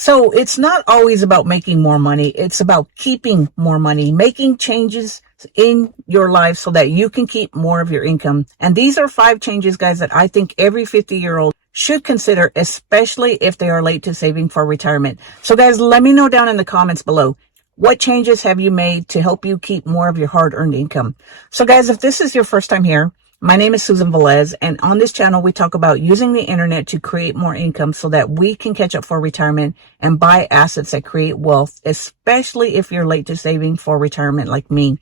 So it's not always about making more money. It's about keeping more money, making changes in your life so that you can keep more of your income. And these are 5 changes, guys, that I think every 50-year-old should consider, especially if they are late to saving for retirement. So guys, let me know down in the comments below, what changes have you made to help you keep more of your hard-earned income? So guys, if this is your first time here, my name is Susan Velez, and on this channel, we talk about using the internet to create more income so that we can catch up for retirement and buy assets that create wealth, especially if you're late to saving for retirement like me.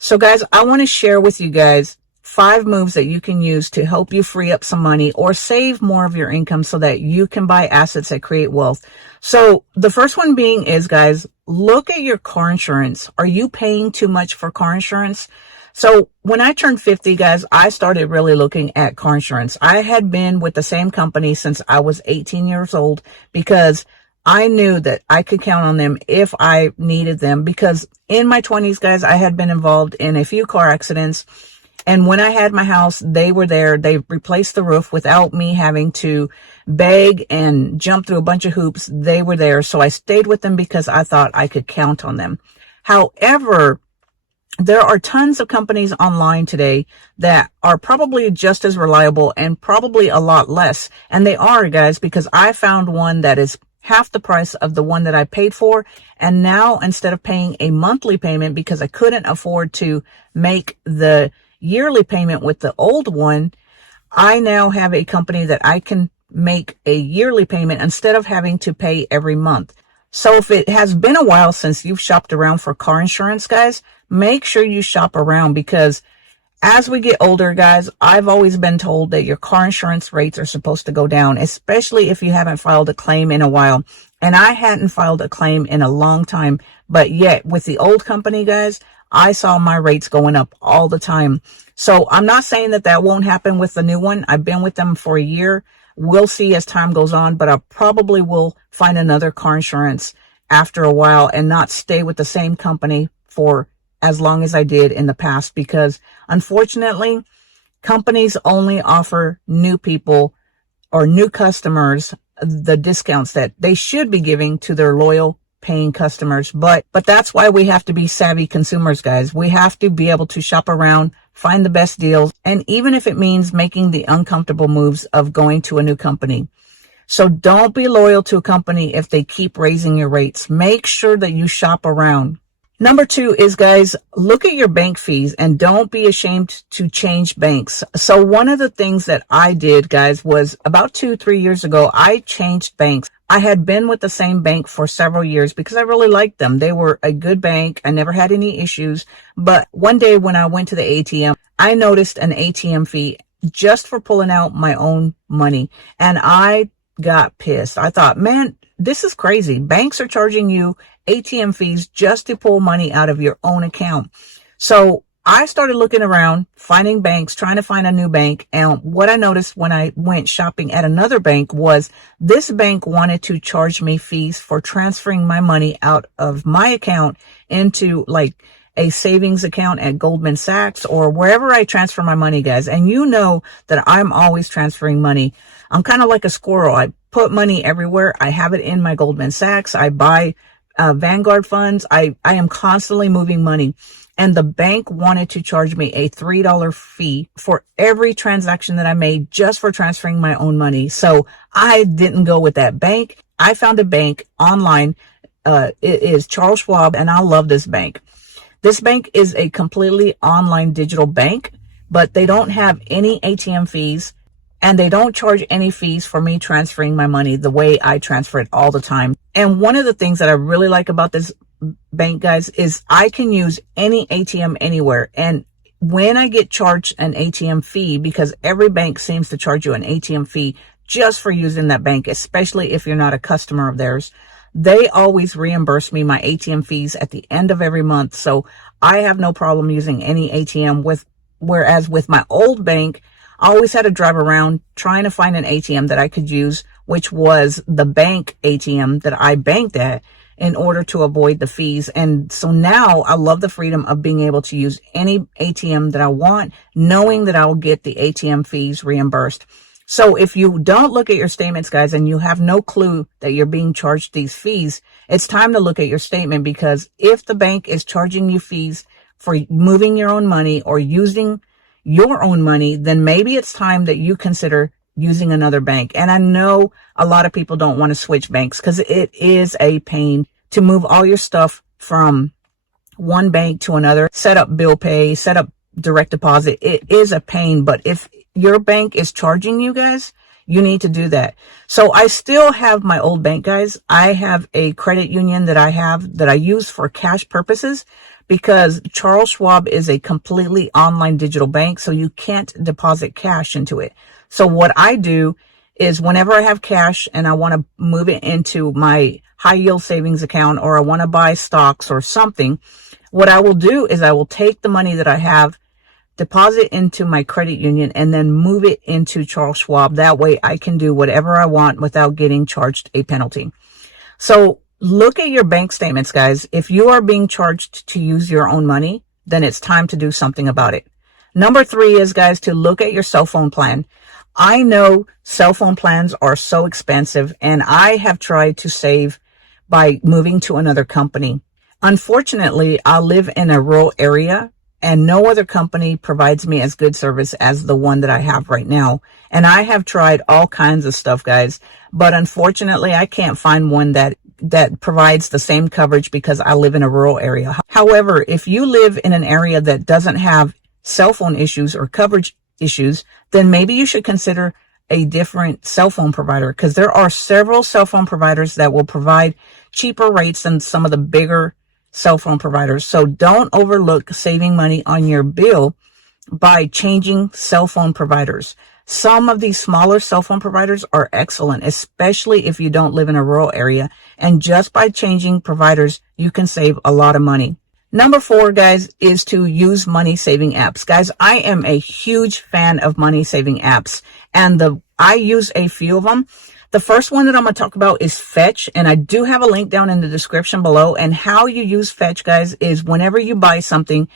So guys, I want to share with you guys 5 moves that you can use to help you free up some money or save more of your income so that you can buy assets that create wealth. So the first one being is, guys, look at your car insurance. Are you paying too much for car insurance? So when I turned 50, guys, I started really looking at car insurance. I had been with the same company since I was 18 years old because I knew that I could count on them if I needed them, because in my 20s, guys, I had been involved in a few car accidents. And when I had my house, they were there. They replaced the roof without me having to beg and jump through a bunch of hoops. They were there. So I stayed with them because I thought I could count on them. However, there are tons of companies online today that are probably just as reliable and probably a lot less. And they are, guys, because I found one that is half the price of the one that I paid for. And now, instead of paying a monthly payment because I couldn't afford to make the yearly payment with the old one, I now have a company that I can make a yearly payment instead of having to pay every month. So if it has been a while since you've shopped around for car insurance, guys, make sure you shop around, because as we get older, guys, I've always been told that your car insurance rates are supposed to go down, especially if you haven't filed a claim in a while. And I hadn't filed a claim in a long time, but yet with the old company, guys, I saw my rates going up all the time. So I'm not saying that that won't happen with the new one. I've been with them for a year. We'll see as time goes on, but I probably will find another car insurance after a while and not stay with the same company for as long as I did in the past, because unfortunately, companies only offer new people or new customers the discounts that they should be giving to their loyal paying customers. But that's why we have to be savvy consumers, guys. We have to be able to shop around, find the best deals, and even if it means making the uncomfortable moves of going to a new company. So don't be loyal to a company if they keep raising your rates. Make sure that you shop around. Number 2 is, guys, look at your bank fees and don't be ashamed to change banks. So one of the things that I did, guys, was about 2-3 years ago, I changed banks. I had been with the same bank for several years because I really liked them. They were a good bank. I never had any issues. But one day when I went to the ATM, I noticed an ATM fee just for pulling out my own money. And I got pissed. I thought, man, this is crazy. Banks are charging you ATM fees just to pull money out of your own account. So I started looking around, finding banks, trying to find a new bank. And what I noticed when I went shopping at another bank was this bank wanted to charge me fees for transferring my money out of my account into like a savings account at Goldman Sachs or wherever I transfer my money, guys. And you know that I'm always transferring money. I'm kind of like a squirrel. I put money everywhere. I have it in my Goldman Sachs. I buy Vanguard funds. I am constantly moving money. And the bank wanted to charge me a $3 fee for every transaction that I made just for transferring my own money. So I didn't go with that bank. I found a bank online. It is Charles Schwab, and I love this bank. This bank is a completely online digital bank, but they don't have any ATM fees. And they don't charge any fees for me transferring my money the way I transfer it all the time. And one of the things that I really like about this bank, guys, is I can use any ATM anywhere. And when I get charged an ATM fee, because every bank seems to charge you an ATM fee just for using that bank, especially if you're not a customer of theirs, they always reimburse me my ATM fees at the end of every month. So I have no problem using any ATM whereas with my old bank, I always had to drive around trying to find an ATM that I could use, which was the bank ATM that I banked at, in order to avoid the fees. And so now I love the freedom of being able to use any ATM that I want, knowing that I will get the ATM fees reimbursed. So if you don't look at your statements, guys, and you have no clue that you're being charged these fees, it's time to look at your statement, because if the bank is charging you fees for moving your own money or using your own money, then maybe it's time that you consider using another bank. And I know a lot of people don't want to switch banks because it is a pain to move all your stuff from one bank to another, set up bill pay, set up direct deposit. It is a pain, but if your bank is charging you guys, you need to do that. So I still have my old bank, guys. I have a credit union that I use for cash purposes, because Charles Schwab is a completely online digital bank, so you can't deposit cash into it. So what I do is whenever I have cash and I want to move it into my high yield savings account, or I want to buy stocks or something, what I will do is I will take the money that I have, deposit into my credit union, and then move it into Charles Schwab. That way I can do whatever I want without getting charged a penalty. So look at your bank statements, guys. If you are being charged to use your own money, then it's time to do something about it. Number 3 is, guys, to look at your cell phone plan. I know cell phone plans are so expensive, and I have tried to save by moving to another company. Unfortunately, I live in a rural area, and no other company provides me as good service as the one that I have right now. And I have tried all kinds of stuff, guys, but unfortunately, I can't find one that provides the same coverage because I live in a rural area. However, if you live in an area that doesn't have cell phone issues or coverage issues, then maybe you should consider a different cell phone provider, because there are several cell phone providers that will provide cheaper rates than some of the bigger cell phone providers. So don't overlook saving money on your bill by changing cell phone providers. Some of these smaller cell phone providers are excellent, especially if you don't live in a rural area. And just by changing providers, you can save a lot of money. Number 4, guys, is to use money saving apps. Guys, I am a huge fan of money saving apps, and I use a few of them. The first one that I'm going to talk about is Fetch, and I do have a link down in the description below. And how you use Fetch, guys, is whenever you buy something,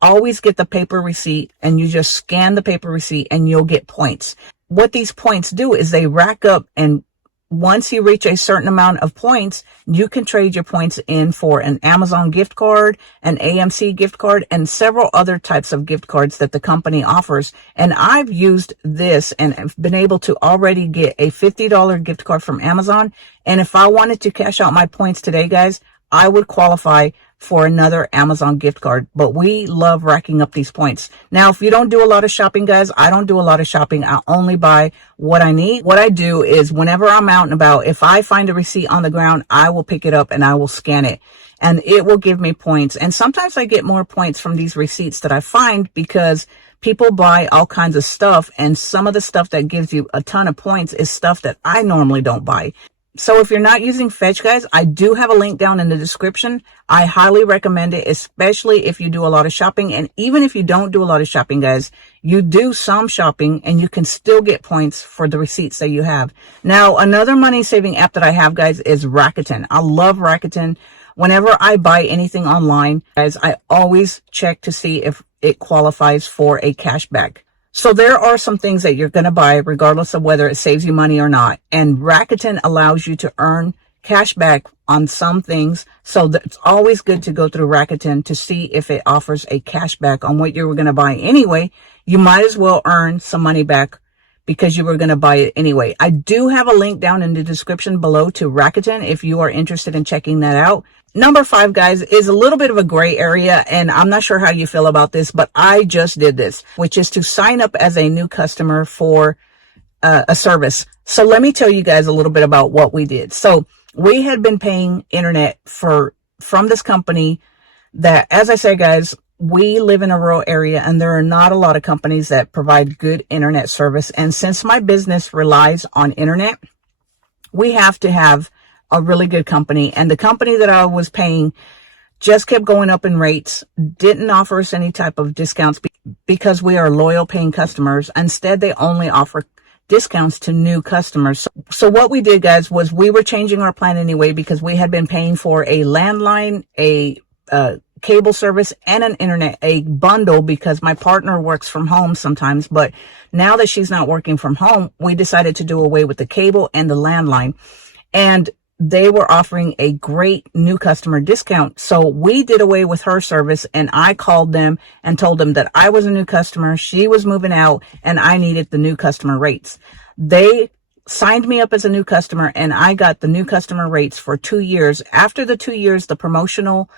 always get the paper receipt, and you just scan the paper receipt and you'll get points. What these points do is they rack up, and once you reach a certain amount of points, you can trade your points in for an Amazon gift card, an AMC gift card, and several other types of gift cards that the company offers. And I've used this and have been able to already get a $50 gift card from Amazon. And if I wanted to cash out my points today, guys, I would qualify for another Amazon gift card. But we love racking up these points. Now, if you don't do a lot of shopping, guys, I don't do a lot of shopping. I only buy what I need. What I do is whenever I'm out and about, if I find a receipt on the ground, I will pick it up and I will scan it, and it will give me points. And sometimes I get more points from these receipts that I find, because people buy all kinds of stuff, and some of the stuff that gives you a ton of points is stuff that I normally don't buy. So if you're not using Fetch, guys, I do have a link down in the description. I highly recommend it, especially if you do a lot of shopping. And even if you don't do a lot of shopping, guys, you do some shopping and you can still get points for the receipts that you have. Now, another money saving app that I have, guys, is Rakuten. I love Rakuten. Whenever I buy anything online, guys, I always check to see if it qualifies for a cashback. So there are some things that you're going to buy regardless of whether it saves you money or not. And Rakuten allows you to earn cash back on some things. So it's always good to go through Rakuten to see if it offers a cash back on what you were going to buy anyway. You might as well earn some money back because you were going to buy it anyway. I do have a link down in the description below to Rakuten if you are interested in checking that out. Number 5, guys, is a little bit of a gray area, and I'm not sure how you feel about this, but I just did this, which is to sign up as a new customer for a service. So let me tell you guys a little bit about what we did. So we had been paying internet from this company that, as I say, guys, we live in a rural area and there are not a lot of companies that provide good internet service. And since my business relies on internet, we have to have a really good company. And the company that I was paying just kept going up in rates, didn't offer us any type of discounts because we are loyal paying customers. Instead, they only offer discounts to new customers. So what we did, guys, was we were changing our plan anyway because we had been paying for a landline, a cable service and an internet, a bundle, because my partner works from home sometimes. But now that she's not working from home, we decided to do away with the cable and the landline. And they were offering a great new customer discount. So we did away with her service, and I called them and told them that I was a new customer, she was moving out, and I needed the new customer rates. They signed me up as a new customer, and I got the new customer rates for 2 years. After the 2 years, the promotional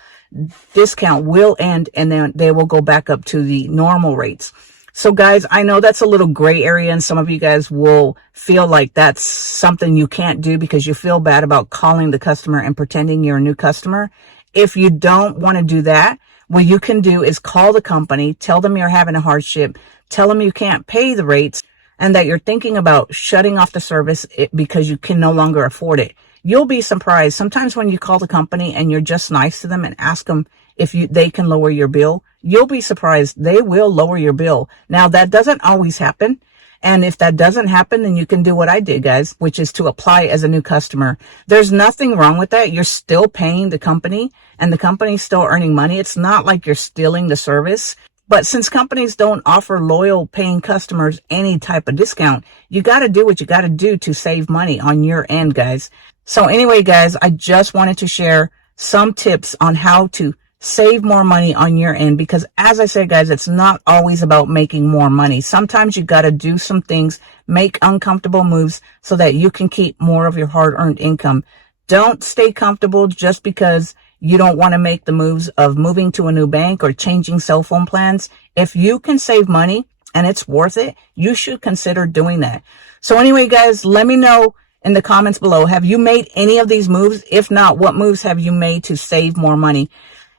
discount will end, and then they will go back up to the normal rates. So guys, I know that's a little gray area, and some of you guys will feel like that's something you can't do because you feel bad about calling the customer and pretending you're a new customer. If you don't want to do that, what you can do is call the company, tell them you're having a hardship, tell them you can't pay the rates, and that you're thinking about shutting off the service because you can no longer afford it. You'll be surprised. Sometimes when you call the company and you're just nice to them and ask them if they can lower your bill, you'll be surprised. They will lower your bill. Now, that doesn't always happen. And if that doesn't happen, then you can do what I did, guys, which is to apply as a new customer. There's nothing wrong with that. You're still paying the company, and the company's still earning money. It's not like you're stealing the service. But since companies don't offer loyal paying customers any type of discount, you got to do what you got to do to save money on your end, guys. So anyway, guys, I just wanted to share some tips on how to save more money on your end, because as I said, guys, it's not always about making more money. Sometimes you got to do some things, make uncomfortable moves so that you can keep more of your hard-earned income. Don't stay comfortable just because you don't want to make the moves of moving to a new bank or changing cell phone plans. If you can save money and it's worth it, you should consider doing that. So anyway, guys, let me know in the comments below, have you made any of these moves? If not, what moves have you made to save more money?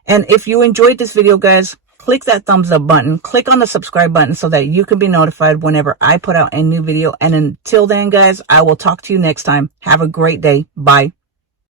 And if you enjoyed this video, guys, click that thumbs up button, click on the subscribe button so that you can be notified whenever I put out a new video. And until then, guys, I will talk to you next time. Have a great day. Bye.